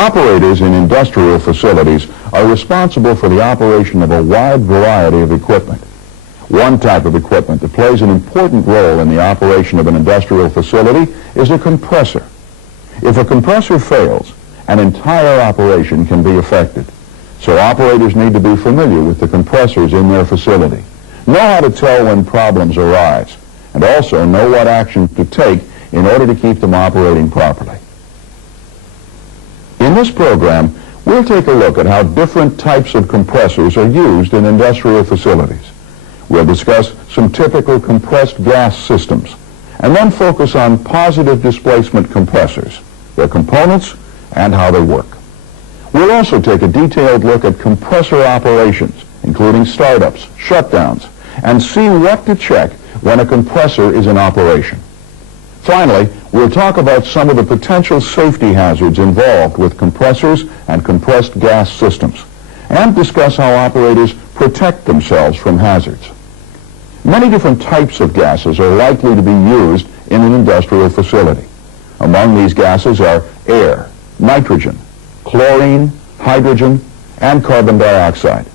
Operators in industrial facilities are responsible for the operation of a wide variety of equipment. One type of equipment that plays an important role in the operation of an industrial facility is a compressor. If a compressor fails, an entire operation can be affected. So operators need to be familiar with the compressors in their facility, know how to tell when problems arise, and also know what action to take in order to keep them operating properly. In this program, we'll take a look at how different types of compressors are used in industrial facilities. We'll discuss some typical compressed gas systems, and then focus on positive displacement compressors, their components, and how they work. We'll also take a detailed look at compressor operations, including startups, shutdowns, and see what to check when a compressor is in operation. Finally, we'll talk about some of the potential safety hazards involved with compressors and compressed gas systems, and discuss how operators protect themselves from hazards. Many different types of gases are likely to be used in an industrial facility. Among these gases are air, nitrogen, chlorine, hydrogen, and carbon dioxide.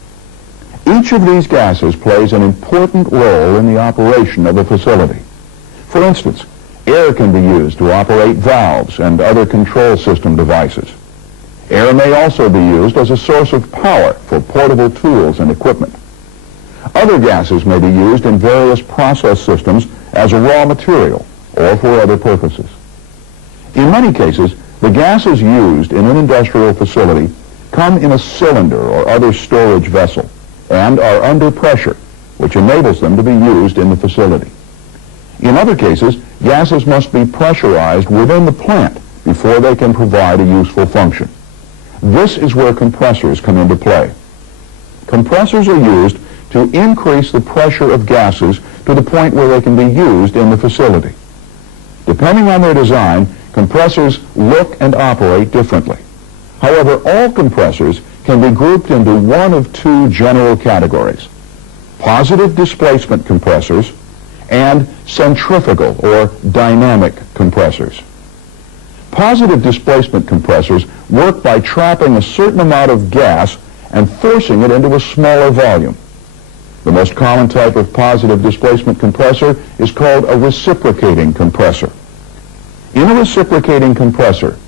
Each of these gases plays an important role in the operation of a facility. For instance, air can be used to operate valves and other control system devices. Air may also be used as a source of power for portable tools and equipment. Other gases may be used in various process systems as a raw material or for other purposes. In many cases, the gases used in an industrial facility come in a cylinder or other storage vessel and are under pressure, which enables them to be used in the facility. In other cases, gases must be pressurized within the plant before they can provide a useful function. This is where compressors come into play. Compressors are used to increase the pressure of gases to the point where they can be used in the facility. Depending on their design, compressors look and operate differently. However, all compressors can be grouped into one of two general categories: positive displacement compressors and centrifugal or dynamic compressors. Positive displacement compressors work by trapping a certain amount of gas and forcing it into a smaller volume. The most common type of positive displacement compressor is called a reciprocating compressor. In a reciprocating compressor,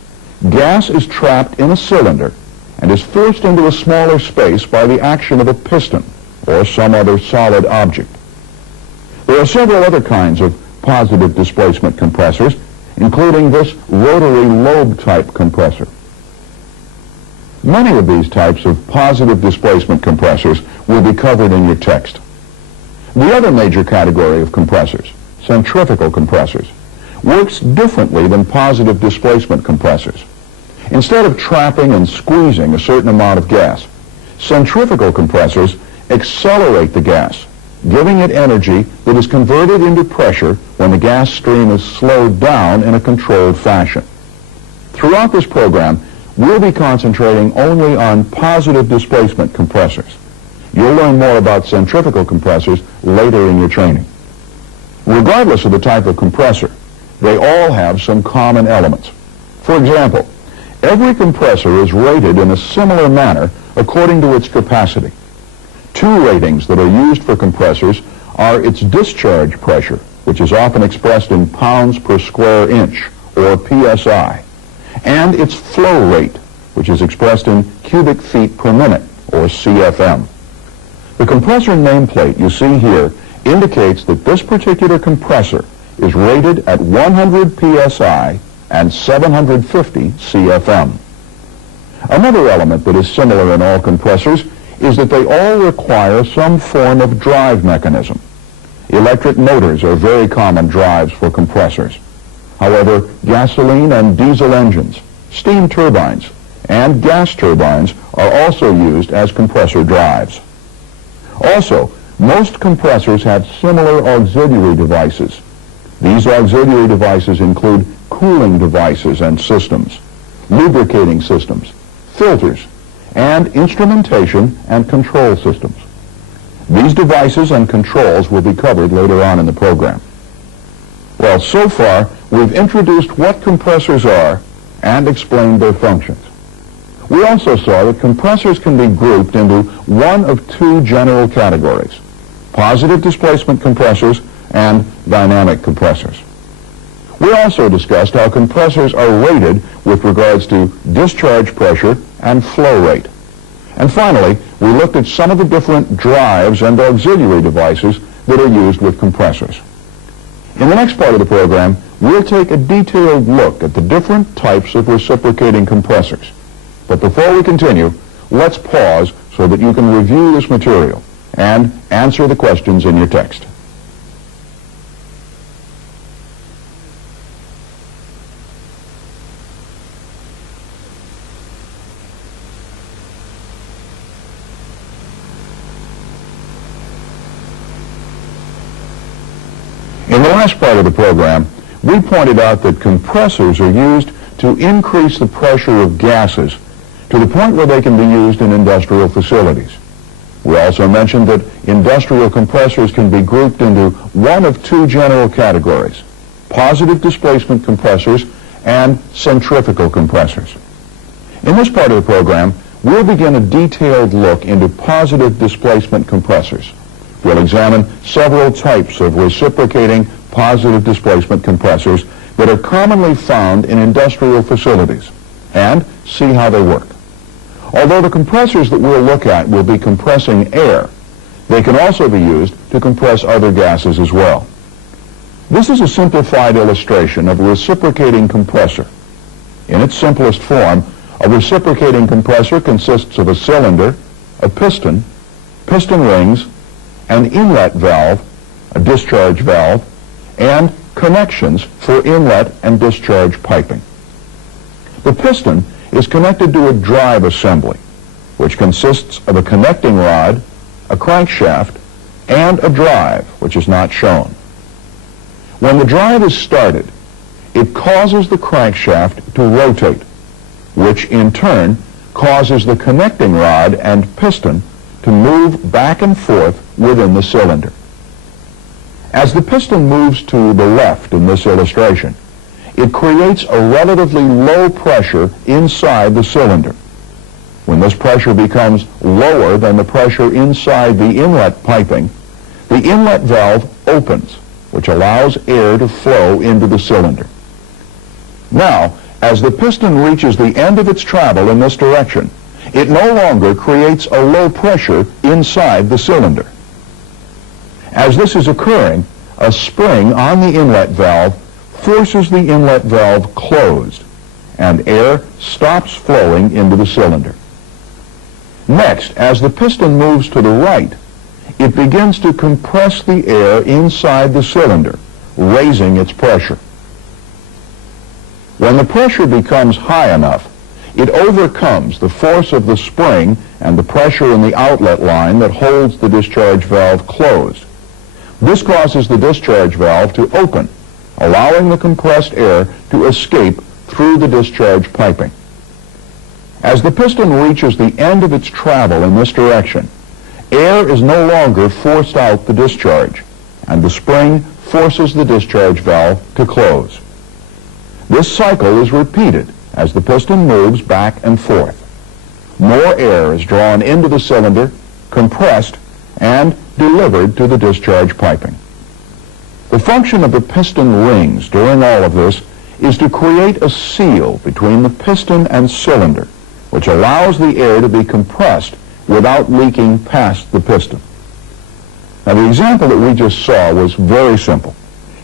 gas is trapped in a cylinder and is forced into a smaller space by the action of a piston or some other solid object. There are several other kinds of positive displacement compressors, including this rotary lobe type compressor. Many of these types of positive displacement compressors will be covered in your text. The other major category of compressors, centrifugal compressors, works differently than positive displacement compressors. Instead of trapping and squeezing a certain amount of gas, centrifugal compressors accelerate the gas, giving it energy that is converted into pressure when the gas stream is slowed down in a controlled fashion. Throughout this program, we'll be concentrating only on positive displacement compressors. You'll learn more about centrifugal compressors later in your training. Regardless of the type of compressor, they all have some common elements. For example, every compressor is rated in a similar manner according to its capacity. Two ratings that are used for compressors are its discharge pressure, which is often expressed in pounds per square inch, or PSI, and its flow rate, which is expressed in cubic feet per minute, or CFM. The compressor nameplate you see here indicates that this particular compressor is rated at 100 PSI and 750 CFM. Another element that is similar in all compressors is that they all require some form of drive mechanism. Electric motors are very common drives for compressors. However, gasoline and diesel engines, steam turbines, and gas turbines are also used as compressor drives. Also, most compressors have similar auxiliary devices. These auxiliary devices include cooling devices and systems, lubricating systems, filters, and instrumentation and control systems. These devices and controls will be covered later on in the program. Well, so far, we've introduced what compressors are and explained their functions. We also saw that compressors can be grouped into one of two general categories: positive displacement compressors and dynamic compressors. We also discussed how compressors are rated with regards to discharge pressure and flow rate. And finally, we looked at some of the different drives and auxiliary devices that are used with compressors. In the next part of the program, we'll take a detailed look at the different types of reciprocating compressors. But before we continue, let's pause so that you can review this material and answer the questions in your text. In the last part of the program, we pointed out that compressors are used to increase the pressure of gases to the point where they can be used in industrial facilities. We also mentioned that industrial compressors can be grouped into one of two general categories: positive displacement compressors and centrifugal compressors. In this part of the program, we'll begin a detailed look into positive displacement compressors. We'll examine several types of reciprocating positive displacement compressors that are commonly found in industrial facilities and see how they work. Although the compressors that we'll look at will be compressing air, they can also be used to compress other gases as well. This is a simplified illustration of a reciprocating compressor. In its simplest form, a reciprocating compressor consists of a cylinder, a piston rings, an inlet valve, a discharge valve, and connections for inlet and discharge piping. The piston is connected to a drive assembly, which consists of a connecting rod, a crankshaft, and a drive, which is not shown. When the drive is started, it causes the crankshaft to rotate, which in turn causes the connecting rod and piston to move back and forth within the cylinder. As the piston moves to the left in this illustration, it creates a relatively low pressure inside the cylinder. When this pressure becomes lower than the pressure inside the inlet piping, the inlet valve opens, which allows air to flow into the cylinder. Now, as the piston reaches the end of its travel in this direction, it no longer creates a low pressure inside the cylinder. As this is occurring, a spring on the inlet valve forces the inlet valve closed, and air stops flowing into the cylinder. Next, as the piston moves to the right, it begins to compress the air inside the cylinder, raising its pressure. When the pressure becomes high enough, it overcomes the force of the spring and the pressure in the outlet line that holds the discharge valve closed. This causes the discharge valve to open, allowing the compressed air to escape through the discharge piping. As the piston reaches the end of its travel in this direction, air is no longer forced out the discharge, and the spring forces the discharge valve to close. This cycle is repeated as the piston moves back and forth. More air is drawn into the cylinder, compressed, and delivered to the discharge piping. The function of the piston rings during all of this is to create a seal between the piston and cylinder, which allows the air to be compressed without leaking past the piston. Now, the example that we just saw was very simple.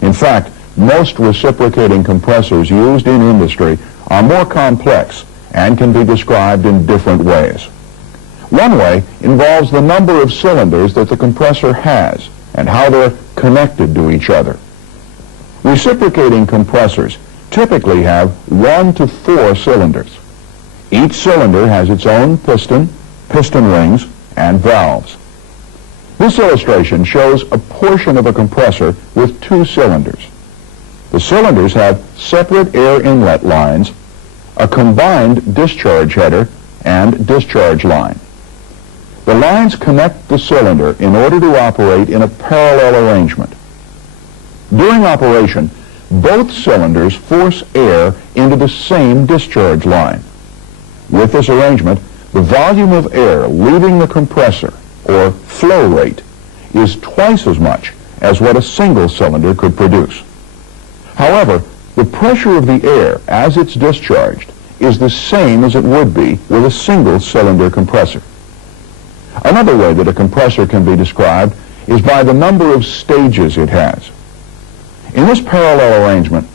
In fact, most reciprocating compressors used in industry are more complex and can be described in different ways. One way involves the number of cylinders that the compressor has and how they're connected to each other. Reciprocating compressors typically have 1 to 4 cylinders. Each cylinder has its own piston rings, and valves. This illustration shows a portion of a compressor with 2 cylinders. The cylinders have separate air inlet lines, a combined discharge header, and discharge line. The lines connect the cylinder in order to operate in a parallel arrangement. During operation, both cylinders force air into the same discharge line. With this arrangement, the volume of air leaving the compressor, or flow rate, is twice as much as what a single cylinder could produce. However, the pressure of the air as it's discharged is the same as it would be with a single cylinder compressor. Another way that a compressor can be described is by the number of stages it has. In this parallel arrangement,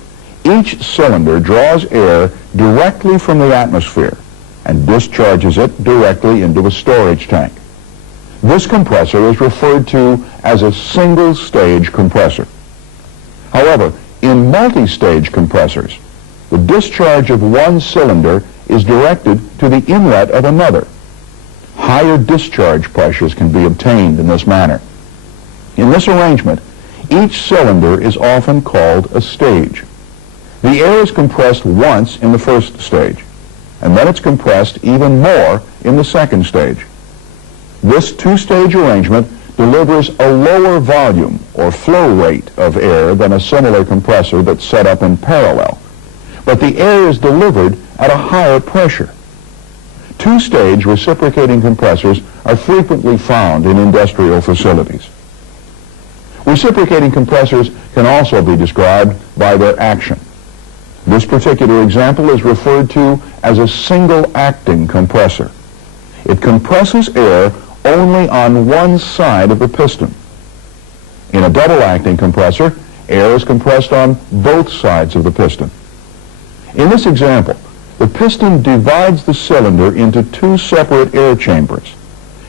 each cylinder draws air directly from the atmosphere and discharges it directly into a storage tank. This compressor is referred to as a single-stage compressor. However, in multi-stage compressors, the discharge of one cylinder is directed to the inlet of another. Higher discharge pressures can be obtained in this manner. In this arrangement, each cylinder is often called a stage. The air is compressed once in the first stage, and then it's compressed even more in the second stage. This two-stage arrangement delivers a lower volume or flow rate of air than a similar compressor that's set up in parallel, but the air is delivered at a higher pressure. Two-stage reciprocating compressors are frequently found in industrial facilities. Reciprocating compressors can also be described by their action. This particular example is referred to as a single-acting compressor. It compresses air only on one side of the piston. In a double-acting compressor, air is compressed on both sides of the piston. In this example, the piston divides the cylinder into two separate air chambers.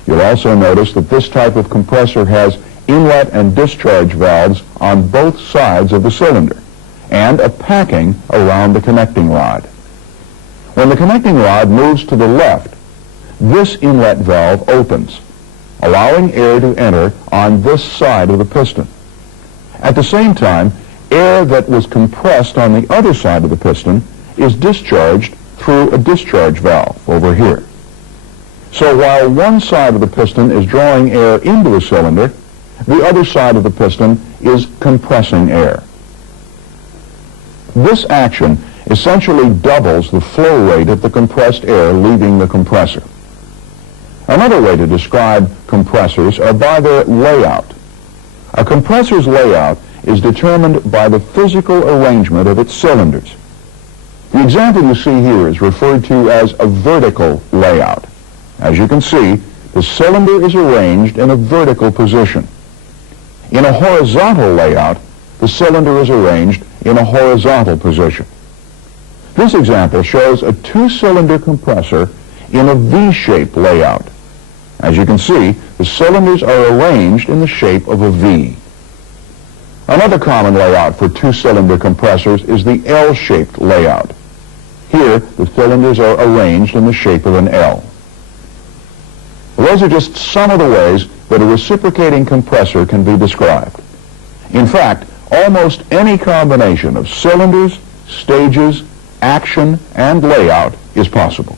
You'll also notice that this type of compressor has inlet and discharge valves on both sides of the cylinder and a packing around the connecting rod. When the connecting rod moves to the left, this inlet valve opens, allowing air to enter on this side of the piston. At the same time, air that was compressed on the other side of the piston is discharged through a discharge valve over here. So while one side of the piston is drawing air into the cylinder, the other side of the piston is compressing air. This action essentially doubles the flow rate of the compressed air leaving the compressor. Another way to describe compressors are by their layout. A compressor's layout is determined by the physical arrangement of its cylinders. The example you see here is referred to as a vertical layout. As you can see, the cylinder is arranged in a vertical position. In a horizontal layout, the cylinder is arranged in a horizontal position. This example shows a two-cylinder compressor in a V-shaped layout. As you can see, the cylinders are arranged in the shape of a V. Another common layout for two-cylinder compressors is the L-shaped layout. Here, the cylinders are arranged in the shape of an L. Those are just some of the ways that a reciprocating compressor can be described. In fact, almost any combination of cylinders, stages, action, and layout is possible.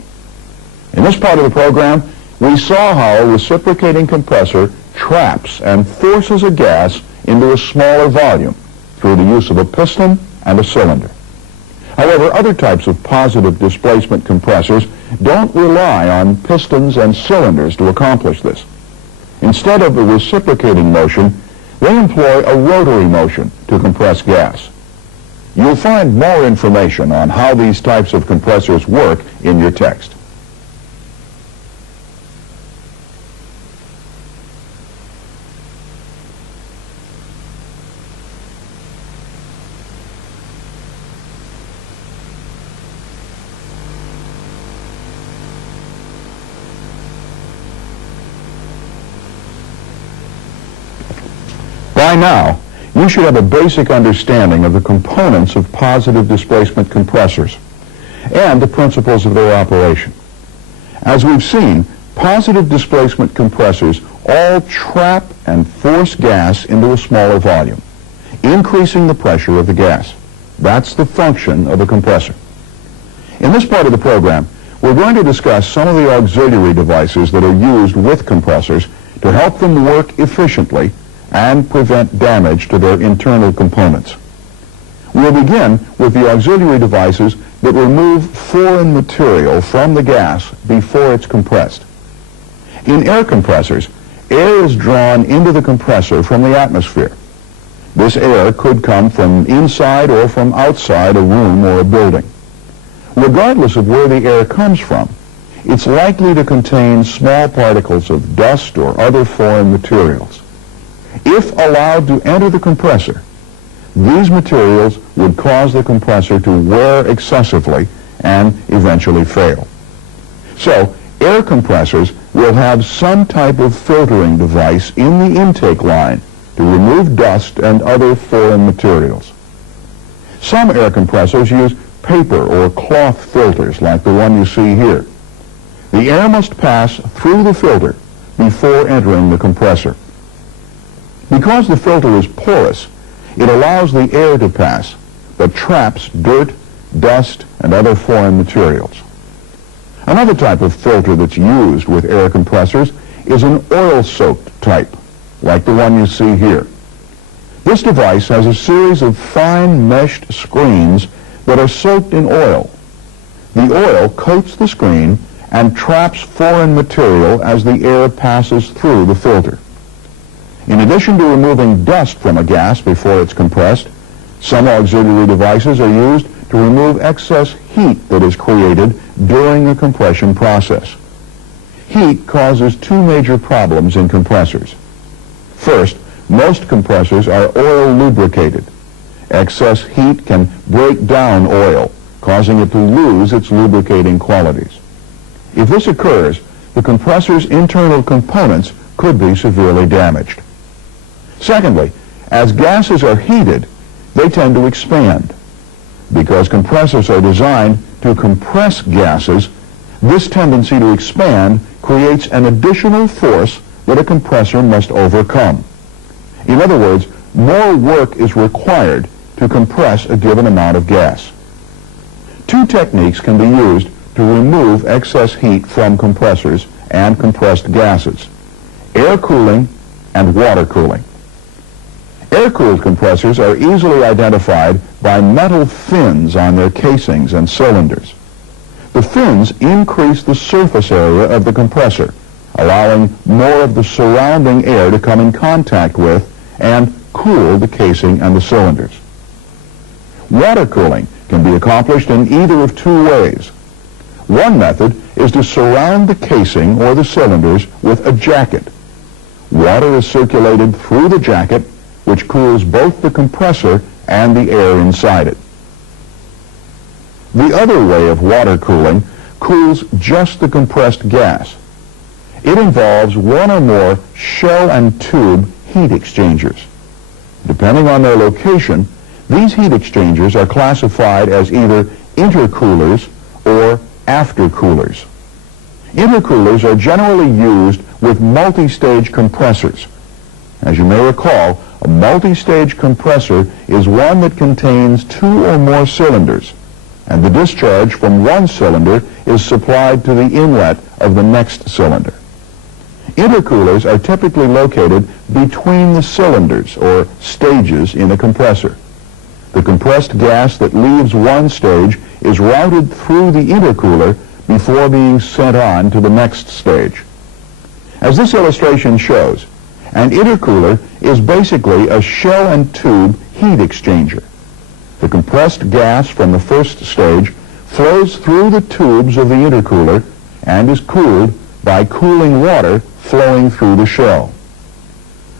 In this part of the program, we saw how a reciprocating compressor traps and forces a gas into a smaller volume through the use of a piston and a cylinder. However, other types of positive displacement compressors don't rely on pistons and cylinders to accomplish this. Instead of a reciprocating motion, they employ a rotary motion to compress gas. You'll find more information on how these types of compressors work in your text. By now, you should have a basic understanding of the components of positive displacement compressors and the principles of their operation. As we've seen, positive displacement compressors all trap and force gas into a smaller volume, increasing the pressure of the gas. That's the function of a compressor. In this part of the program, we're going to discuss some of the auxiliary devices that are used with compressors to help them work efficiently and prevent damage to their internal components. We'll begin with the auxiliary devices that remove foreign material from the gas before it's compressed. In air compressors, air is drawn into the compressor from the atmosphere. This air could come from inside or from outside a room or a building. Regardless of where the air comes from, it's likely to contain small particles of dust or other foreign materials. If allowed to enter the compressor, these materials would cause the compressor to wear excessively and eventually fail. So, air compressors will have some type of filtering device in the intake line to remove dust and other foreign materials. Some air compressors use paper or cloth filters like the one you see here. The air must pass through the filter before entering the compressor. Because the filter is porous, it allows the air to pass, but traps dirt, dust, and other foreign materials. Another type of filter that's used with air compressors is an oil-soaked type, like the one you see here. This device has a series of fine meshed screens that are soaked in oil. The oil coats the screen and traps foreign material as the air passes through the filter. In addition to removing dust from a gas before it's compressed, some auxiliary devices are used to remove excess heat that is created during the compression process. Heat causes two major problems in compressors. First, most compressors are oil lubricated. Excess heat can break down oil, causing it to lose its lubricating qualities. If this occurs, the compressor's internal components could be severely damaged. Secondly, as gases are heated, they tend to expand. Because compressors are designed to compress gases, this tendency to expand creates an additional force that a compressor must overcome. In other words, more work is required to compress a given amount of gas. Two techniques can be used to remove excess heat from compressors and compressed gases: air cooling and water cooling. Air-cooled compressors are easily identified by metal fins on their casings and cylinders. The fins increase the surface area of the compressor, allowing more of the surrounding air to come in contact with and cool the casing and the cylinders. Water cooling can be accomplished in either of two ways. One method is to surround the casing or the cylinders with a jacket. Water is circulated through the jacket, which cools both the compressor and the air inside it. The other way of water cooling cools just the compressed gas. It involves one or more shell and tube heat exchangers. Depending on their location, these heat exchangers are classified as either intercoolers or aftercoolers. Intercoolers are generally used with multi-stage compressors. As you may recall, a multi-stage compressor is one that contains two or more cylinders, and the discharge from one cylinder is supplied to the inlet of the next cylinder. Intercoolers are typically located between the cylinders or stages in a compressor. The compressed gas that leaves one stage is routed through the intercooler before being sent on to the next stage. As this illustration shows, an intercooler is basically a shell and tube heat exchanger. The compressed gas from the first stage flows through the tubes of the intercooler and is cooled by cooling water flowing through the shell.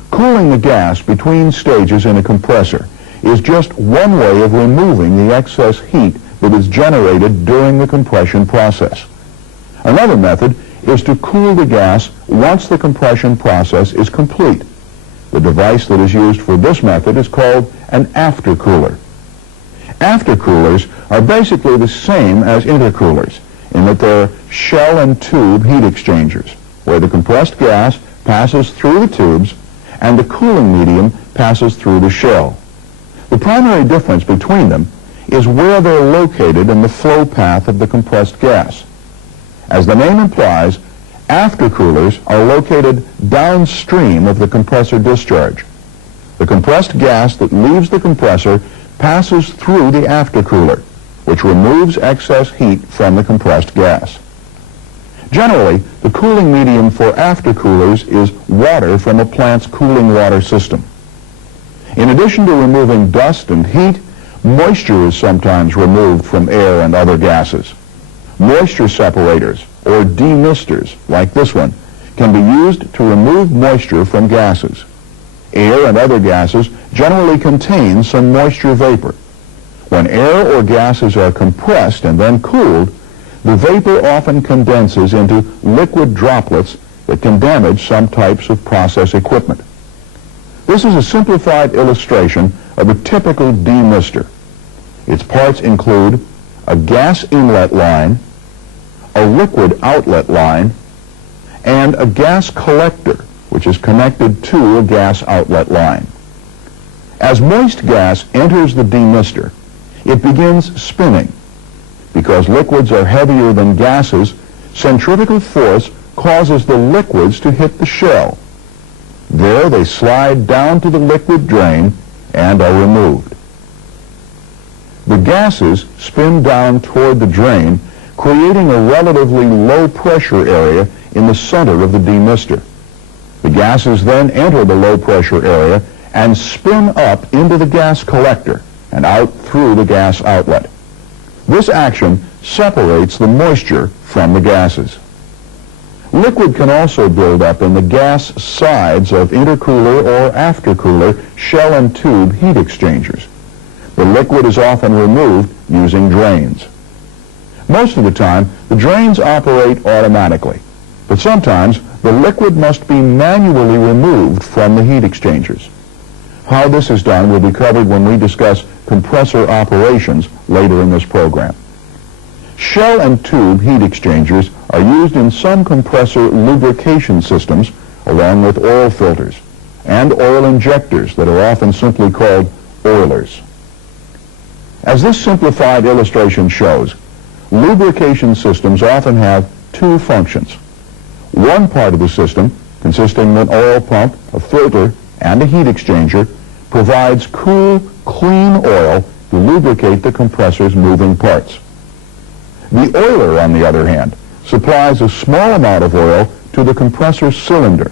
Cooling the gas between stages in a compressor is just one way of removing the excess heat that is generated during the compression process. Another method is to cool the gas once the compression process is complete. The device that is used for this method is called an aftercooler. Aftercoolers are basically the same as intercoolers in that they're shell and tube heat exchangers, where the compressed gas passes through the tubes and the cooling medium passes through the shell. The primary difference between them is where they're located in the flow path of the compressed gas. As the name implies, aftercoolers are located downstream of the compressor discharge. The compressed gas that leaves the compressor passes through the aftercooler, which removes excess heat from the compressed gas. Generally, the cooling medium for aftercoolers is water from a plant's cooling water system. In addition to removing dust and heat, moisture is sometimes removed from air and other gases. Moisture separators, or demisters, like this one, can be used to remove moisture from gases. Air and other gases generally contain some moisture vapor. When air or gases are compressed and then cooled, the vapor often condenses into liquid droplets that can damage some types of process equipment. This is a simplified illustration of a typical demister. Its parts include a gas inlet line, a liquid outlet line, and a gas collector, which is connected to a gas outlet line. As moist gas enters the demister, it begins spinning. Because liquids are heavier than gases, centrifugal force causes the liquids to hit the shell. There they slide down to the liquid drain and are removed. The gases spin down toward the drain, creating a relatively low pressure area in the center of the demister. The gases then enter the low pressure area and spin up into the gas collector and out through the gas outlet. This action separates the moisture from the gases. Liquid can also build up in the gas sides of intercooler or aftercooler shell and tube heat exchangers. The liquid is often removed using drains. Most of the time, the drains operate automatically, but sometimes the liquid must be manually removed from the heat exchangers. How this is done will be covered when we discuss compressor operations later in this program. Shell and tube heat exchangers are used in some compressor lubrication systems along with oil filters and oil injectors that are often simply called oilers. As this simplified illustration shows, lubrication systems often have two functions. One part of the system, consisting of an oil pump, a filter, and a heat exchanger, provides cool, clean oil to lubricate the compressor's moving parts. The oiler, on the other hand, supplies a small amount of oil to the compressor cylinder.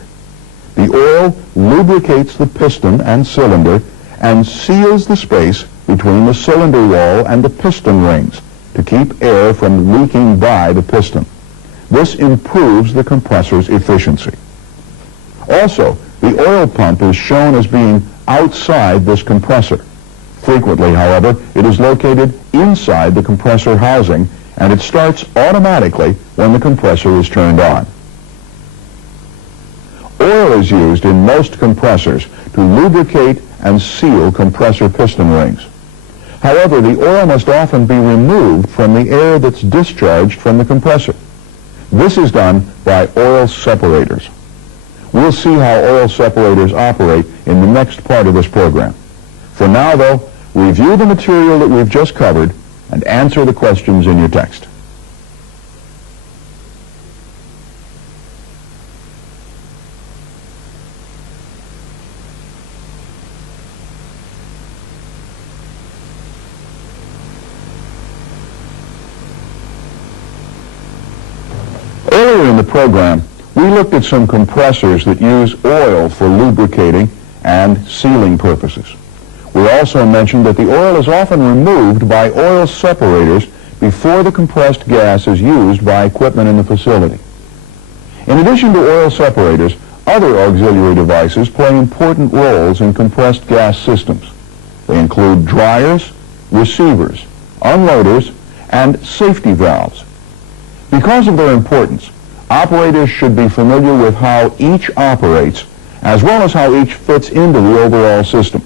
The oil lubricates the piston and cylinder and seals the space between the cylinder wall and the piston rings to keep air from leaking by the piston. This improves the compressor's efficiency. Also, the oil pump is shown as being outside this compressor. Frequently, however, it is located inside the compressor housing, and it starts automatically when the compressor is turned on. Oil is used in most compressors to lubricate and seal compressor piston rings. However, the oil must often be removed from the air that's discharged from the compressor. This is done by oil separators. We'll see how oil separators operate in the next part of this program. For now, though, review the material that we've just covered and answer the questions in your text. Earlier in the program, we looked at some compressors that use oil for lubricating and sealing purposes. We also mentioned that the oil is often removed by oil separators before the compressed gas is used by equipment in the facility. In addition to oil separators, other auxiliary devices play important roles in compressed gas systems. They include dryers, receivers, unloaders, and safety valves. Because of their importance, operators should be familiar with how each operates, as well as how each fits into the overall system.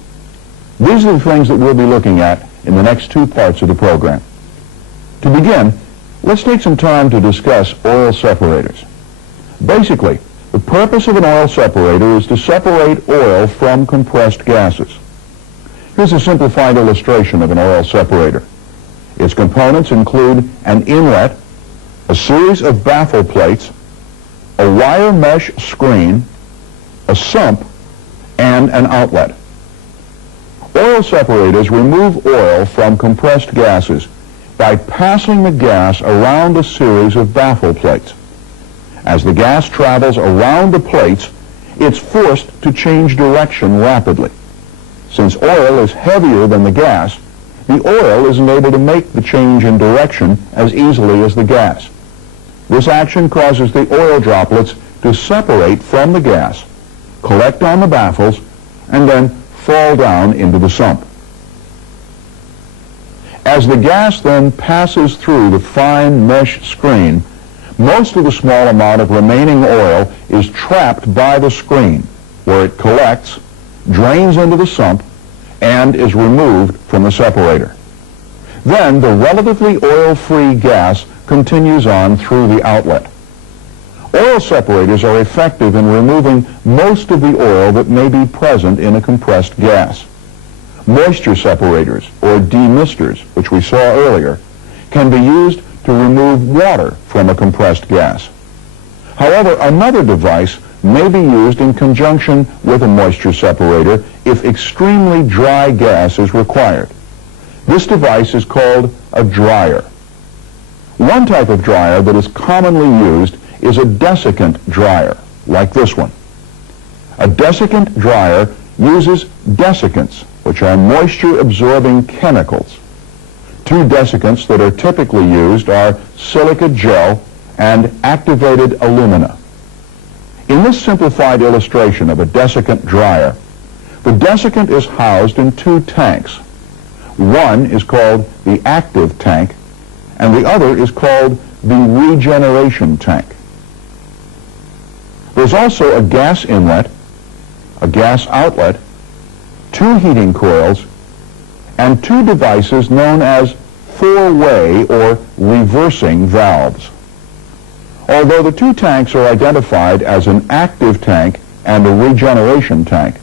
These are the things that we'll be looking at in the next two parts of the program. To begin, let's take some time to discuss oil separators. Basically, the purpose of an oil separator is to separate oil from compressed gases. Here's a simplified illustration of an oil separator. Its components include an inlet, a series of baffle plates, a wire mesh screen, a sump, and an outlet. Oil separators remove oil from compressed gases by passing the gas around a series of baffle plates. As the gas travels around the plates, it's forced to change direction rapidly. Since oil is heavier than the gas, the oil isn't able to make the change in direction as easily as the gas. This action causes the oil droplets to separate from the gas, collect on the baffles, and then fall down into the sump. As the gas then passes through the fine mesh screen, most of the small amount of remaining oil is trapped by the screen, where it collects, drains into the sump, and is removed from the separator. Then the relatively oil-free gas continues on through the outlet. Oil separators are effective in removing most of the oil that may be present in a compressed gas. Moisture separators, or demisters, which we saw earlier, can be used to remove water from a compressed gas. However, another device may be used in conjunction with a moisture separator if extremely dry gas is required. This device is called a dryer. One type of dryer that is commonly used is a desiccant dryer, like this one. A desiccant dryer uses desiccants, which are moisture-absorbing chemicals. Two desiccants that are typically used are silica gel and activated alumina. In this simplified illustration of a desiccant dryer, the desiccant is housed in two tanks. One is called the active tank, and the other is called the regeneration tank. There's also a gas inlet, a gas outlet, two heating coils, and two devices known as four-way or reversing valves. Although the two tanks are identified as an active tank and a regeneration tank,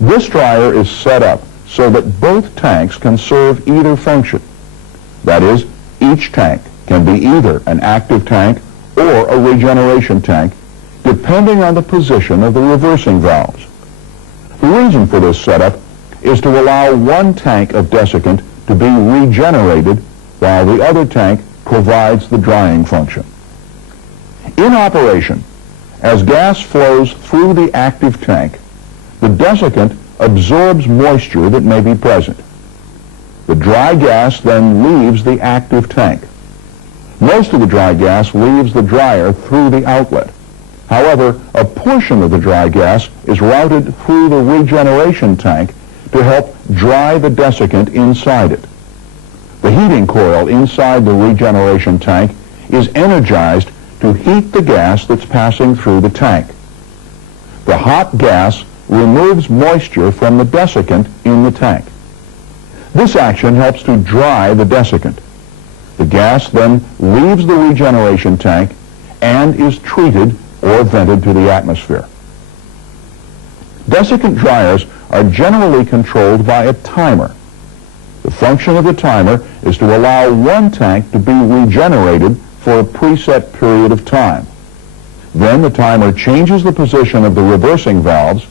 this dryer is set up so that both tanks can serve either function. That is, each tank can be either an active tank or a regeneration tank, depending on the position of the reversing valves. The reason for this setup is to allow one tank of desiccant to be regenerated while the other tank provides the drying function. In operation, as gas flows through the active tank, the desiccant absorbs moisture that may be present. The dry gas then leaves the active tank. Most of the dry gas leaves the dryer through the outlet. However, a portion of the dry gas is routed through the regeneration tank to help dry the desiccant inside it. The heating coil inside the regeneration tank is energized to heat the gas that's passing through the tank. The hot gas removes moisture from the desiccant in the tank. This action helps to dry the desiccant. The gas then leaves the regeneration tank and is treated or vented to the atmosphere. Desiccant dryers are generally controlled by a timer. The function of the timer is to allow one tank to be regenerated for a preset period of time. Then the timer changes the position of the reversing valves.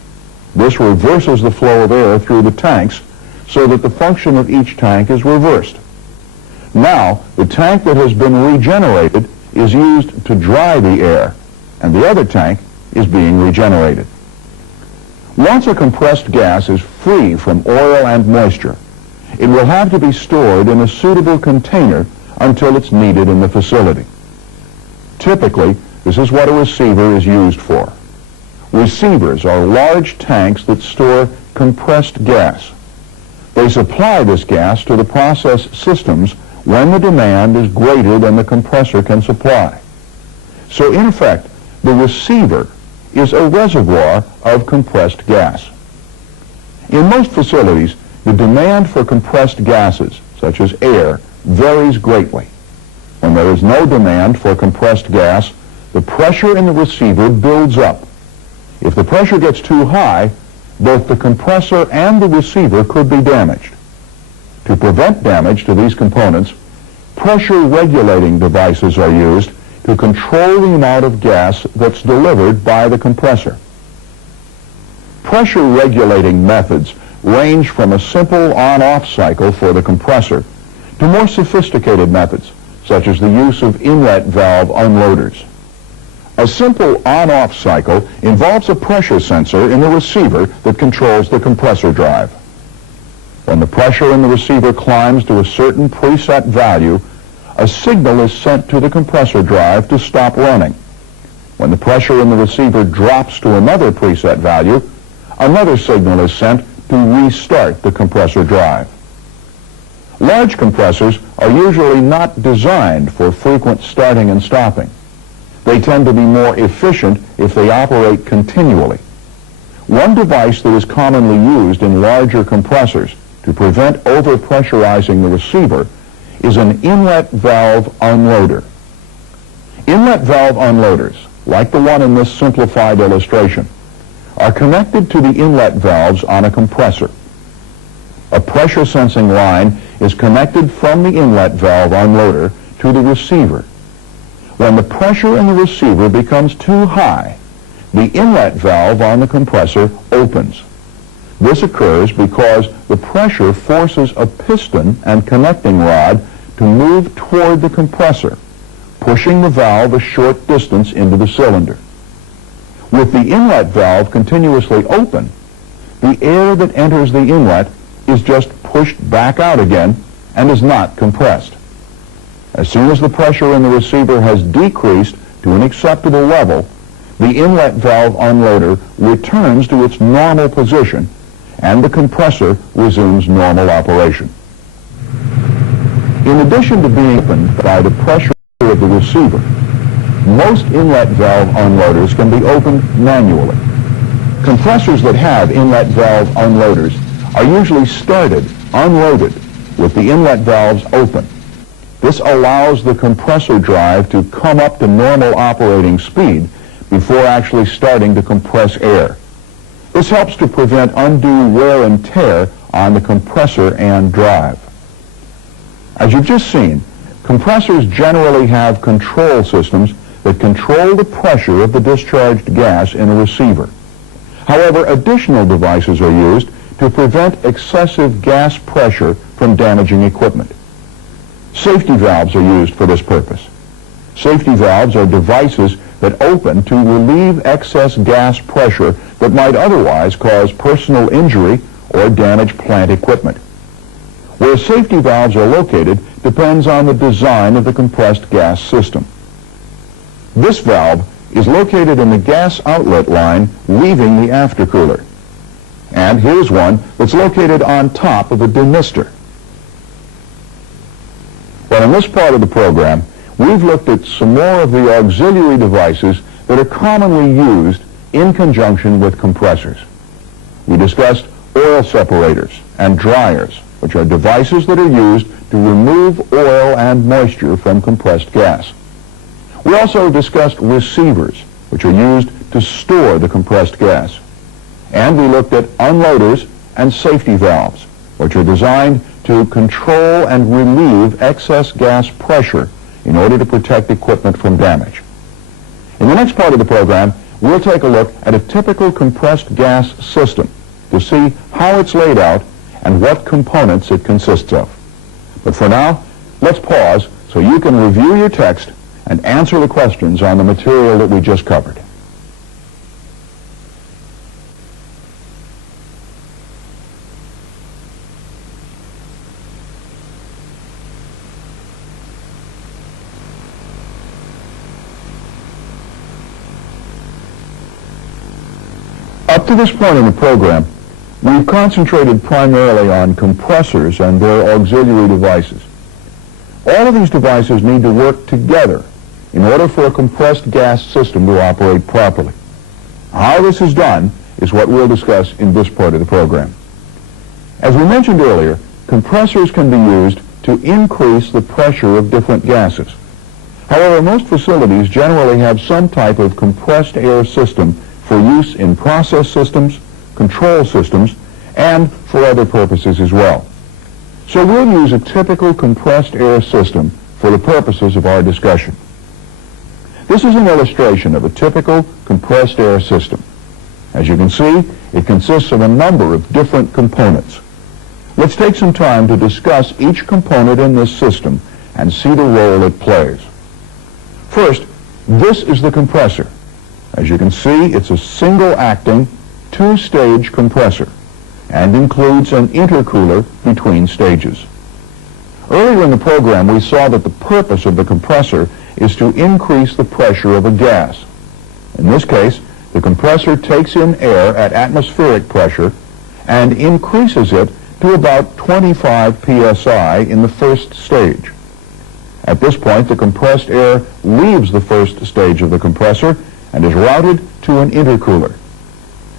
This reverses the flow of air through the tanks so that the function of each tank is reversed. Now, the tank that has been regenerated is used to dry the air, and the other tank is being regenerated. Once a compressed gas is free from oil and moisture, it will have to be stored in a suitable container until it's needed in the facility. Typically, this is what a receiver is used for. Receivers are large tanks that store compressed gas. They supply this gas to the process systems when the demand is greater than the compressor can supply. So in effect, the receiver is a reservoir of compressed gas. In most facilities, the demand for compressed gases, such as air, varies greatly. When there is no demand for compressed gas, the pressure in the receiver builds up. If the pressure gets too high, both the compressor and the receiver could be damaged. To prevent damage to these components, pressure regulating devices are used to control the amount of gas that's delivered by the compressor. Pressure regulating methods range from a simple on-off cycle for the compressor to more sophisticated methods, such as the use of inlet valve unloaders. A simple on-off cycle involves a pressure sensor in the receiver that controls the compressor drive. When the pressure in the receiver climbs to a certain preset value, a signal is sent to the compressor drive to stop running. When the pressure in the receiver drops to another preset value, another signal is sent to restart the compressor drive. Large compressors are usually not designed for frequent starting and stopping. They tend to be more efficient if they operate continually. One device that is commonly used in larger compressors to prevent overpressurizing the receiver is an inlet valve unloader. Inlet valve unloaders, like the one in this simplified illustration, are connected to the inlet valves on a compressor. A pressure sensing line is connected from the inlet valve unloader to the receiver. When the pressure in the receiver becomes too high, the inlet valve on the compressor opens. This occurs because the pressure forces a piston and connecting rod to move toward the compressor, pushing the valve a short distance into the cylinder. With the inlet valve continuously open, the air that enters the inlet is just pushed back out again and is not compressed. As soon as the pressure in the receiver has decreased to an acceptable level, the inlet valve unloader returns to its normal position and the compressor resumes normal operation. In addition to being opened by the pressure of the receiver, most inlet valve unloaders can be opened manually. Compressors that have inlet valve unloaders are usually started, unloaded, with the inlet valves open. This allows the compressor drive to come up to normal operating speed before actually starting to compress air. This helps to prevent undue wear and tear on the compressor and drive. As you've just seen, compressors generally have control systems that control the pressure of the discharged gas in a receiver. However, additional devices are used to prevent excessive gas pressure from damaging equipment. Safety valves are used for this purpose. Safety valves are devices that open to relieve excess gas pressure that might otherwise cause personal injury or damage plant equipment. Where safety valves are located depends on the design of the compressed gas system. This valve is located in the gas outlet line leaving the aftercooler. And here's one that's located on top of the demister. Well, in this part of the program, we've looked at some more of the auxiliary devices that are commonly used in conjunction with compressors. We discussed oil separators and dryers, which are devices that are used to remove oil and moisture from compressed gas. We also discussed receivers, which are used to store the compressed gas. And we looked at unloaders and safety valves, which are designed to control and relieve excess gas pressure in order to protect equipment from damage. In the next part of the program, we'll take a look at a typical compressed gas system to see how it's laid out and what components it consists of. But for now, let's pause so you can review your text and answer the questions on the material that we just covered. Up to this point in the program, we've concentrated primarily on compressors and their auxiliary devices. All of these devices need to work together in order for a compressed gas system to operate properly. How this is done is what we'll discuss in this part of the program. As we mentioned earlier, compressors can be used to increase the pressure of different gases. However, most facilities generally have some type of compressed air system for use in process systems, control systems, and for other purposes as well. So we'll use a typical compressed air system for the purposes of our discussion. This is an illustration of a typical compressed air system. As you can see, it consists of a number of different components. Let's take some time to discuss each component in this system and see the role it plays. First, this is the compressor. As you can see, it's a single-acting, two-stage compressor and includes an intercooler between stages. Earlier in the program, we saw that the purpose of the compressor is to increase the pressure of a gas. In this case, the compressor takes in air at atmospheric pressure and increases it to about 25 psi in the first stage. At this point, the compressed air leaves the first stage of the compressor and is routed to an intercooler.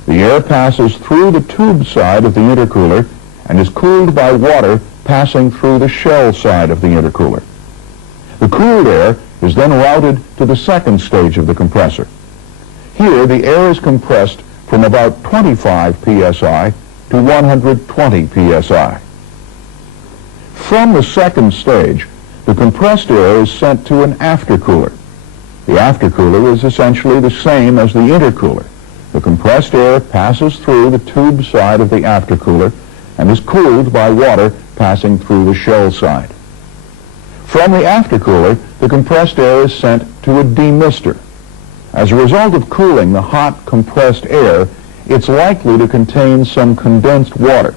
The air passes through the tube side of the intercooler and is cooled by water passing through the shell side of the intercooler. The cooled air is then routed to the second stage of the compressor. Here, the air is compressed from about 25 psi to 120 psi. From the second stage, the compressed air is sent to an aftercooler. The aftercooler is essentially the same as the intercooler. The compressed air passes through the tube side of the aftercooler and is cooled by water passing through the shell side. From the aftercooler, the compressed air is sent to a demister. As a result of cooling the hot compressed air, it's likely to contain some condensed water.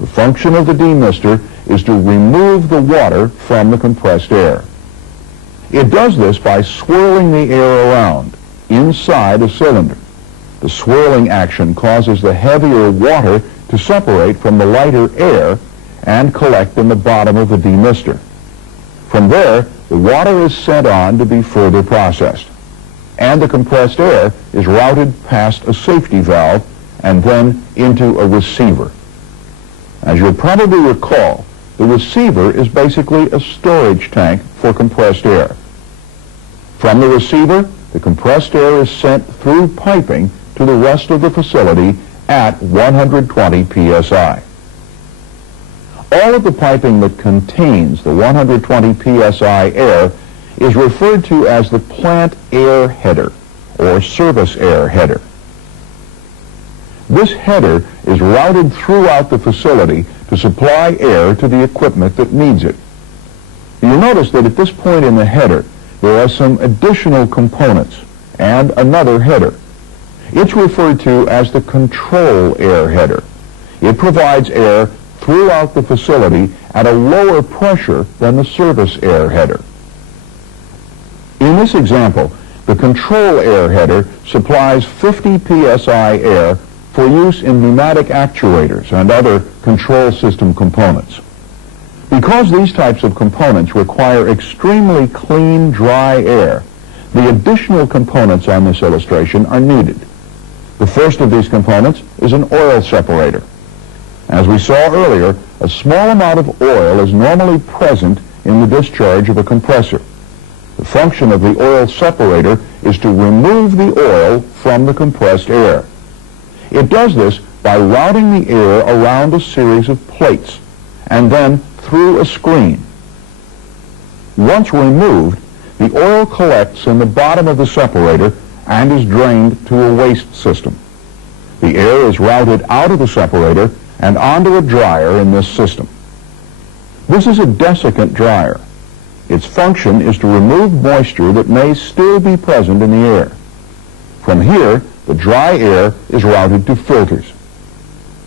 The function of the demister is to remove the water from the compressed air. It does this by swirling the air around inside a cylinder. The swirling action causes the heavier water to separate from the lighter air and collect in the bottom of the demister. From there, the water is sent on to be further processed, and the compressed air is routed past a safety valve and then into a receiver. As you'll probably recall, the receiver is basically a storage tank for compressed air. From the receiver, the compressed air is sent through piping to the rest of the facility at 120 psi. All of the piping that contains the 120 psi air is referred to as the plant air header or service air header. This header is routed throughout the facility to supply air to the equipment that needs it. You'll notice that at this point in the header, there are some additional components and another header. It's referred to as the control air header. It provides air throughout the facility at a lower pressure than the service air header. In this example, the control air header supplies 50 psi air for use in pneumatic actuators and other control system components. Because these types of components require extremely clean, dry air, the additional components on this illustration are needed. The first of these components is an oil separator. As we saw earlier, a small amount of oil is normally present in the discharge of a compressor. The function of the oil separator is to remove the oil from the compressed air. It does this by routing the air around a series of plates and then through a screen. Once removed, the oil collects in the bottom of the separator and is drained to a waste system. The air is routed out of the separator and onto a dryer in this system. This is a desiccant dryer. Its function is to remove moisture that may still be present in the air. From here, the dry air is routed to filters.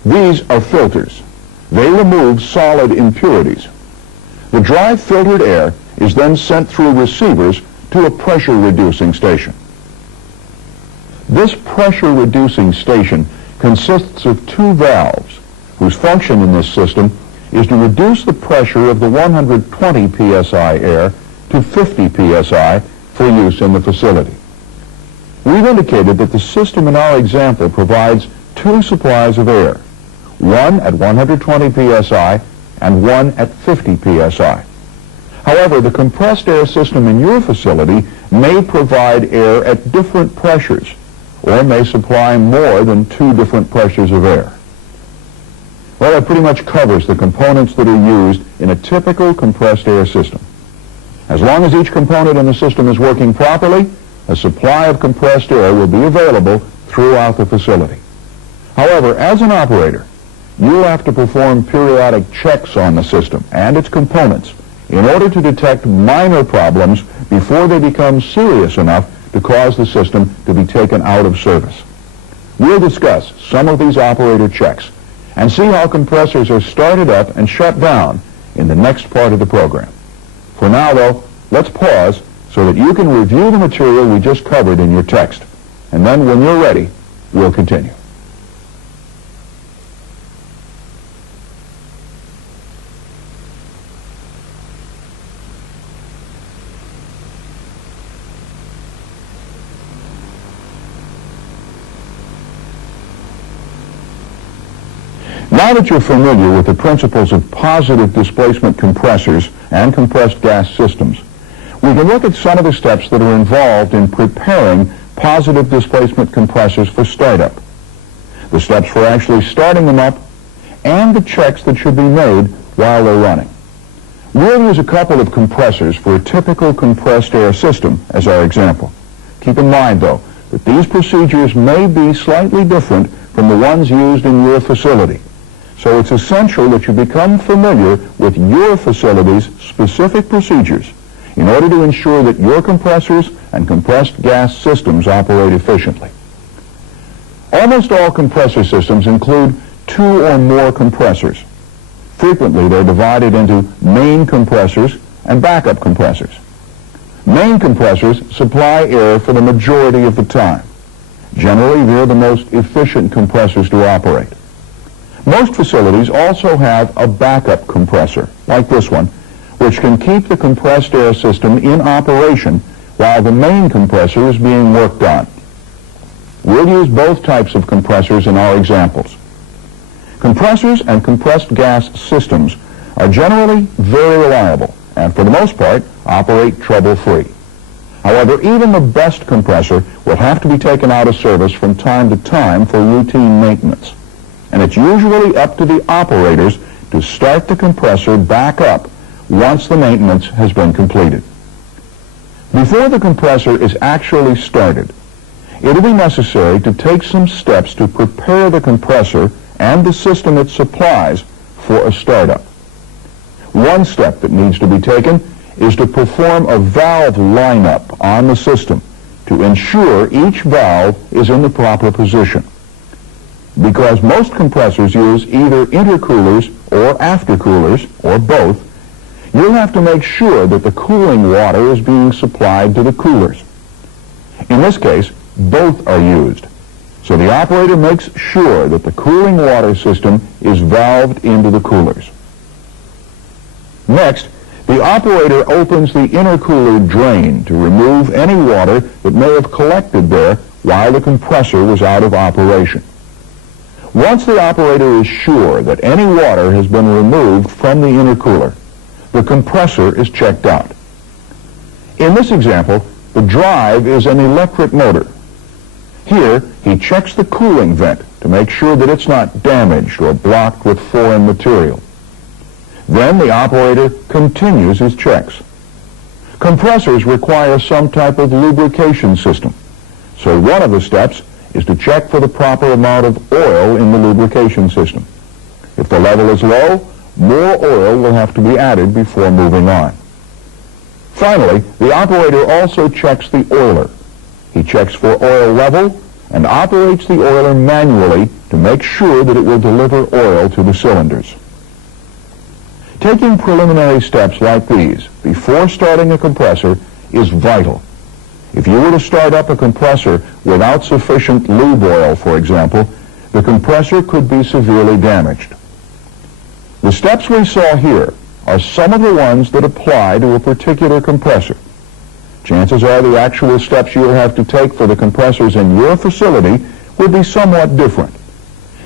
These are filters. They remove solid impurities. The dry filtered air is then sent through receivers to a pressure-reducing station. This pressure-reducing station consists of two valves, whose function in this system is to reduce the pressure of the 120 psi air to 50 psi for use in the facility. We've indicated that the system in our example provides two supplies of air, one at 120 psi and one at 50 psi. However, the compressed air system in your facility may provide air at different pressures or may supply more than two different pressures of air. Well, that pretty much covers the components that are used in a typical compressed air system. As long as each component in the system is working properly, a supply of compressed air will be available throughout the facility. However, as an operator, you'll have to perform periodic checks on the system and its components in order to detect minor problems before they become serious enough to cause the system to be taken out of service. We'll discuss some of these operator checks and see how compressors are started up and shut down in the next part of the program. For now, though, let's pause so that you can review the material we just covered in your text. And then when you're ready, we'll continue. Now that you're familiar with the principles of positive displacement compressors and compressed gas systems, we can look at some of the steps that are involved in preparing positive displacement compressors for startup, the steps for actually starting them up, and the checks that should be made while they're running. We'll use a couple of compressors for a typical compressed air system as our example. Keep in mind, though, that these procedures may be slightly different from the ones used in your facility. So it's essential that you become familiar with your facility's specific procedures in order to ensure that your compressors and compressed gas systems operate efficiently. Almost all compressor systems include 2 or more compressors. Frequently, they're divided into main compressors and backup compressors. Main compressors supply air for the majority of the time. Generally, they're the most efficient compressors to operate. Most facilities also have a backup compressor, like this one, which can keep the compressed air system in operation while the main compressor is being worked on. We'll use both types of compressors in our examples. Compressors and compressed gas systems are generally very reliable and, for the most part, operate trouble-free. However, even the best compressor will have to be taken out of service from time to time for routine maintenance. And it's usually up to the operators to start the compressor back up once the maintenance has been completed. Before the compressor is actually started, it'll be necessary to take some steps to prepare the compressor and the system it supplies for a startup. One step that needs to be taken is to perform a valve lineup on the system to ensure each valve is in the proper position. Because most compressors use either intercoolers or aftercoolers, or both, you'll have to make sure that the cooling water is being supplied to the coolers. In this case, both are used. So the operator makes sure that the cooling water system is valved into the coolers. Next, the operator opens the intercooler drain to remove any water that may have collected there while the compressor was out of operation. Once the operator is sure that any water has been removed from the intercooler, the compressor is checked out. In this example, the drive is an electric motor. Here, he checks the cooling vent to make sure that it's not damaged or blocked with foreign material. Then the operator continues his checks. Compressors require some type of lubrication system, so one of the steps is to check for the proper amount of oil in the lubrication system. If the level is low, more oil will have to be added before moving on. Finally, the operator also checks the oiler. He checks for oil level and operates the oiler manually to make sure that it will deliver oil to the cylinders. Taking preliminary steps like these before starting a compressor is vital. If you were to start up a compressor without sufficient lube oil, for example, the compressor could be severely damaged. The steps we saw here are some of the ones that apply to a particular compressor. Chances are the actual steps you'll have to take for the compressors in your facility will be somewhat different.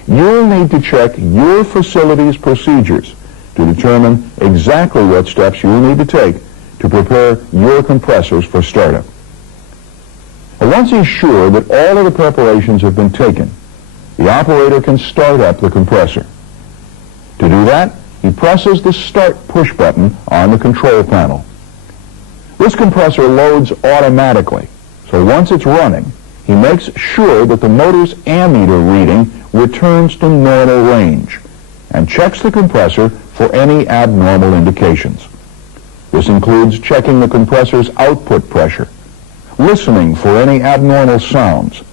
You'll need to check your facility's procedures to determine exactly what steps you'll need to take to prepare your compressors for startup. And once he's sure that all of the preparations have been taken, the operator can start up the compressor. To do that, he presses the Start push button on the control panel. This compressor loads automatically, so once it's running, he makes sure that the motor's ammeter reading returns to normal range, and checks the compressor for any abnormal indications. This includes checking the compressor's output pressure, listening for any abnormal sounds,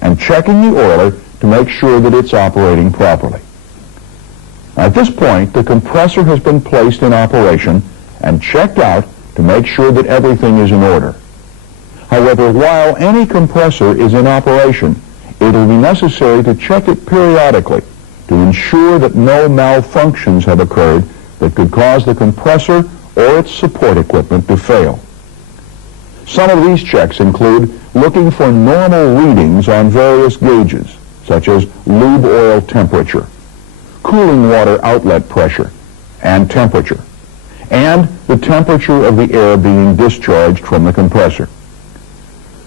and checking the oiler to make sure that it's operating properly. At this point, the compressor has been placed in operation and checked out to make sure that everything is in order. However, while any compressor is in operation, it will be necessary to check it periodically to ensure that no malfunctions have occurred that could cause the compressor or its support equipment to fail. Some of these checks include looking for normal readings on various gauges, such as lube oil temperature, cooling water outlet pressure and temperature, and the temperature of the air being discharged from the compressor.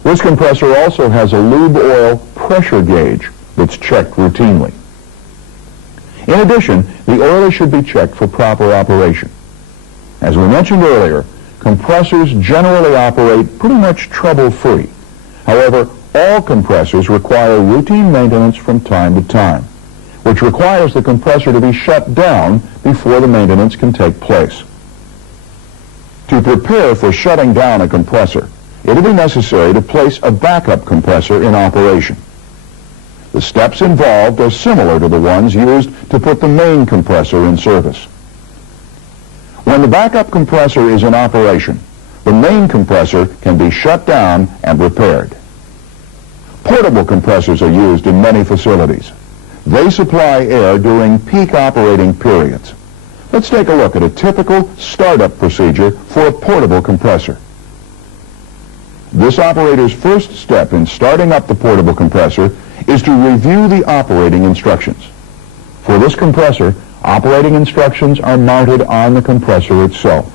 This compressor also has a lube oil pressure gauge that's checked routinely. In addition, the oiler should be checked for proper operation. As we mentioned earlier, compressors generally operate pretty much trouble-free. However, all compressors require routine maintenance from time to time, which requires the compressor to be shut down before the maintenance can take place. To prepare for shutting down a compressor, it will be necessary to place a backup compressor in operation. The steps involved are similar to the ones used to put the main compressor in service. When the backup compressor is in operation, the main compressor can be shut down and repaired. Portable compressors are used in many facilities. They supply air during peak operating periods. Let's take a look at a typical startup procedure for a portable compressor. This operator's first step in starting up the portable compressor is to review the operating instructions. For this compressor, operating instructions are mounted on the compressor itself.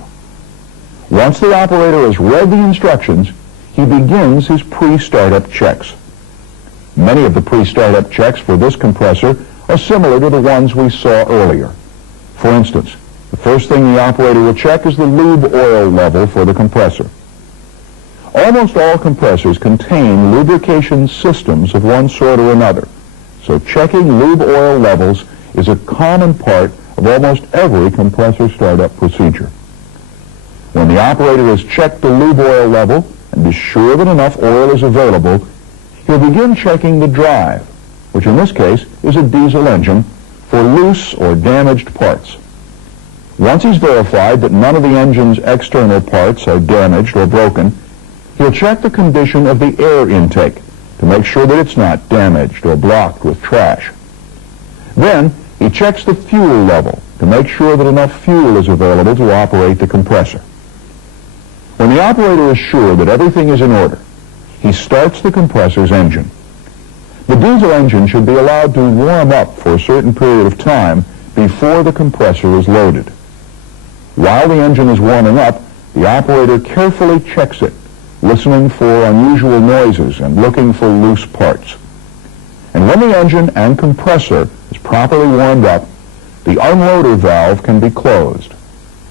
Once the operator has read the instructions, he begins his pre-startup checks. Many of the pre-startup checks for this compressor are similar to the ones we saw earlier. For instance, the first thing the operator will check is the lube oil level for the compressor. Almost all compressors contain lubrication systems of one sort or another, so checking lube oil levels is a common part of almost every compressor startup procedure. When the operator has checked the lube oil level and is sure that enough oil is available, he'll begin checking the drive, which in this case is a diesel engine, for loose or damaged parts. Once he's verified that none of the engine's external parts are damaged or broken, he'll check the condition of the air intake to make sure that it's not damaged or blocked with trash. Then he checks the fuel level to make sure that enough fuel is available to operate the compressor. When the operator is sure that everything is in order, he starts the compressor's engine. The diesel engine should be allowed to warm up for a certain period of time before the compressor is loaded. While the engine is warming up, the operator carefully checks it, listening for unusual noises and looking for loose parts. And when the engine and compressor is properly warmed up, the unloader valve can be closed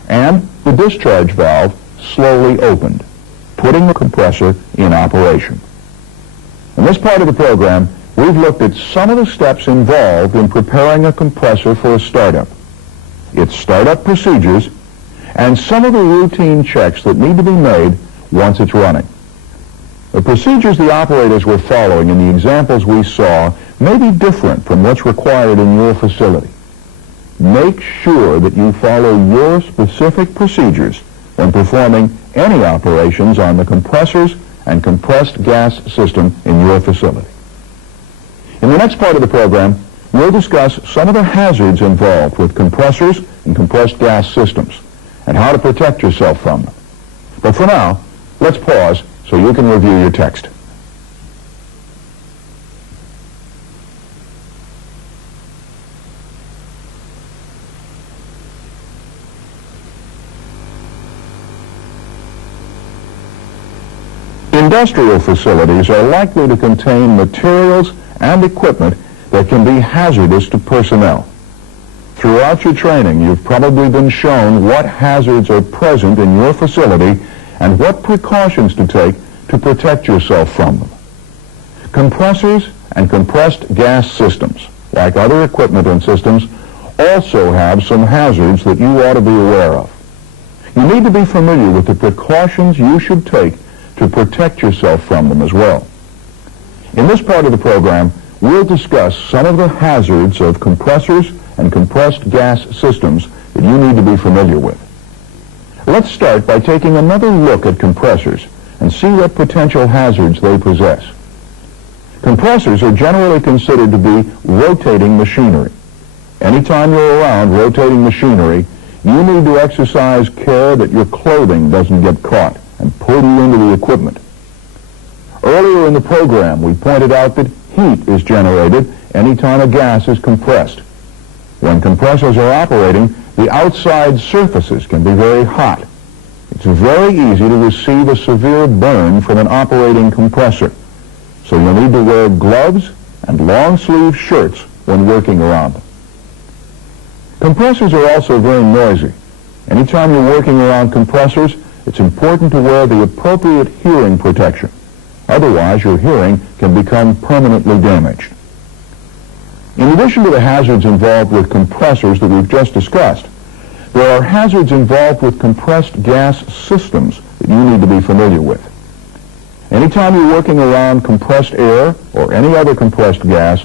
and the discharge valve slowly opened, putting the compressor in operation. In this part of the program, we've looked at some of the steps involved in preparing a compressor for a startup, its startup procedures, and some of the routine checks that need to be made once it's running. The procedures the operators were following in the examples we saw may be different from what's required in your facility. Make sure that you follow your specific procedures when performing any operations on the compressors and compressed gas system in your facility. In the next part of the program, we'll discuss some of the hazards involved with compressors and compressed gas systems and how to protect yourself from them. But for now, let's pause so you can review your text. Industrial facilities are likely to contain materials and equipment that can be hazardous to personnel. Throughout your training, you've probably been shown what hazards are present in your facility and what precautions to take to protect yourself from them. Compressors and compressed gas systems, like other equipment and systems, also have some hazards that you ought to be aware of. You need to be familiar with the precautions you should take to protect yourself from them as well. In this part of the program, we'll discuss some of the hazards of compressors and compressed gas systems that you need to be familiar with. Let's start by taking another look at compressors and see what potential hazards they possess. Compressors are generally considered to be rotating machinery. Anytime you're around rotating machinery, you need to exercise care that your clothing doesn't get caught and pull you into the equipment. Earlier in the program, we pointed out that heat is generated anytime a gas is compressed. When compressors are operating, the outside surfaces can be very hot. It's very easy to receive a severe burn from an operating compressor, so you'll need to wear gloves and long-sleeve shirts when working around them. Compressors are also very noisy. Anytime you're working around compressors, it's important to wear the appropriate hearing protection. Otherwise, your hearing can become permanently damaged. In addition to the hazards involved with compressors that we've just discussed, there are hazards involved with compressed gas systems that you need to be familiar with. Anytime you're working around compressed air or any other compressed gas,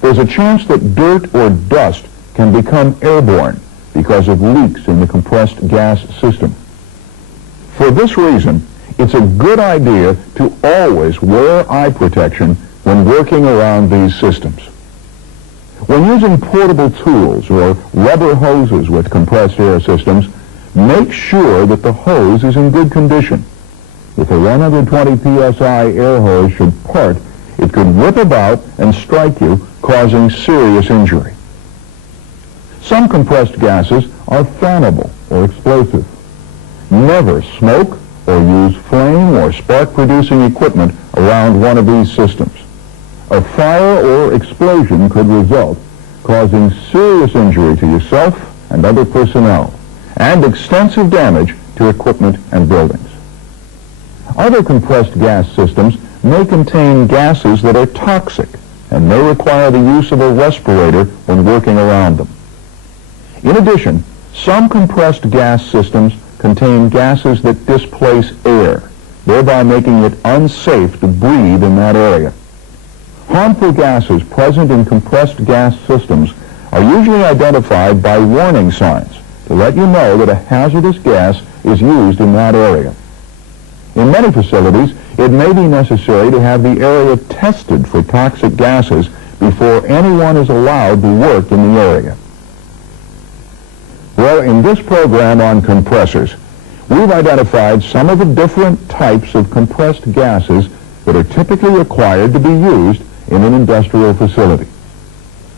there's a chance that dirt or dust can become airborne because of leaks in the compressed gas system. For this reason, it's a good idea to always wear eye protection when working around these systems. When using portable tools or rubber hoses with compressed air systems, make sure that the hose is in good condition. If a 120 psi air hose should part, it could whip about and strike you, causing serious injury. Some compressed gases are flammable or explosive. Never smoke or use flame or spark-producing equipment around one of these systems. A fire or explosion could result, causing serious injury to yourself and other personnel, and extensive damage to equipment and buildings. Other compressed gas systems may contain gases that are toxic and may require the use of a respirator when working around them. In addition, some compressed gas systems contain gases that displace air, thereby making it unsafe to breathe in that area. Harmful gases present in compressed gas systems are usually identified by warning signs to let you know that a hazardous gas is used in that area. In many facilities, it may be necessary to have the area tested for toxic gases before anyone is allowed to work in the area. Well, in this program on compressors, we've identified some of the different types of compressed gases that are typically required to be used in an industrial facility.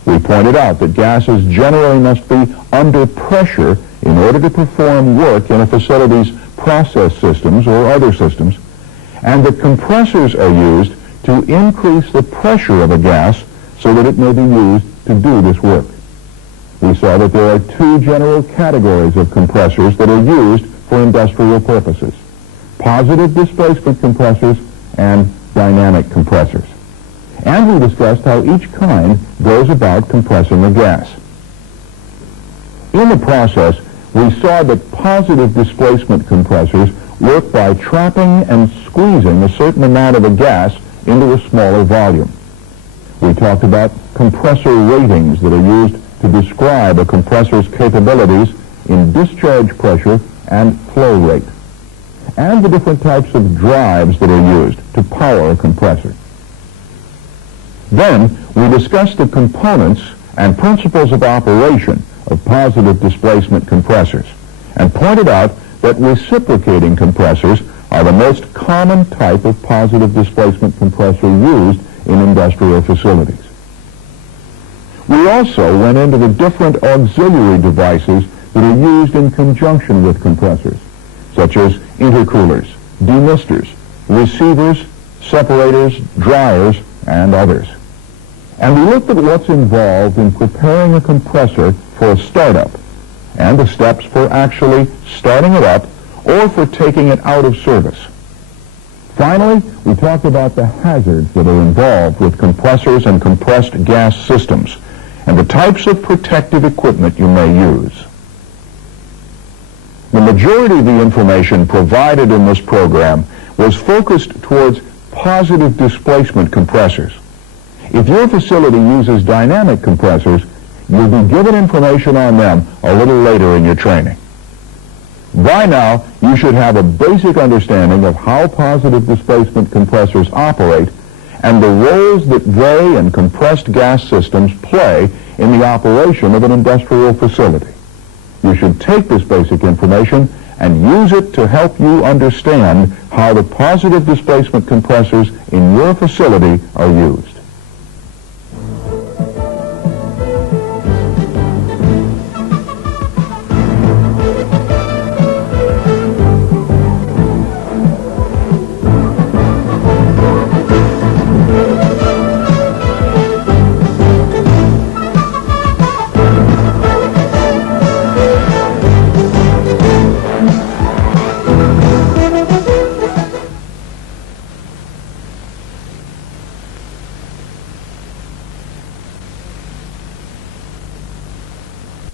We pointed out that gases generally must be under pressure in order to perform work in a facility's process systems or other systems, and that compressors are used to increase the pressure of a gas so that it may be used to do this work. We saw that there are two general categories of compressors that are used for industrial purposes: positive displacement compressors and dynamic compressors. And we discussed how each kind goes about compressing a gas. In the process, we saw that positive displacement compressors work by trapping and squeezing a certain amount of a gas into a smaller volume. We talked about compressor ratings that are used to describe a compressor's capabilities in discharge pressure and flow rate, and the different types of drives that are used to power a compressor. Then we discussed the components and principles of operation of positive displacement compressors and pointed out that reciprocating compressors are the most common type of positive displacement compressor used in industrial facilities. We also went into the different auxiliary devices that are used in conjunction with compressors, such as intercoolers, demisters, receivers, separators, dryers, and others. And we looked at what's involved in preparing a compressor for a startup and the steps for actually starting it up or for taking it out of service. Finally, we talked about the hazards that are involved with compressors and compressed gas systems and the types of protective equipment you may use. The majority of the information provided in this program was focused towards positive displacement compressors. If your facility uses dynamic compressors, you'll be given information on them a little later in your training. By now, you should have a basic understanding of how positive displacement compressors operate and the roles that they and compressed gas systems play in the operation of an industrial facility. You should take this basic information and use it to help you understand how the positive displacement compressors in your facility are used.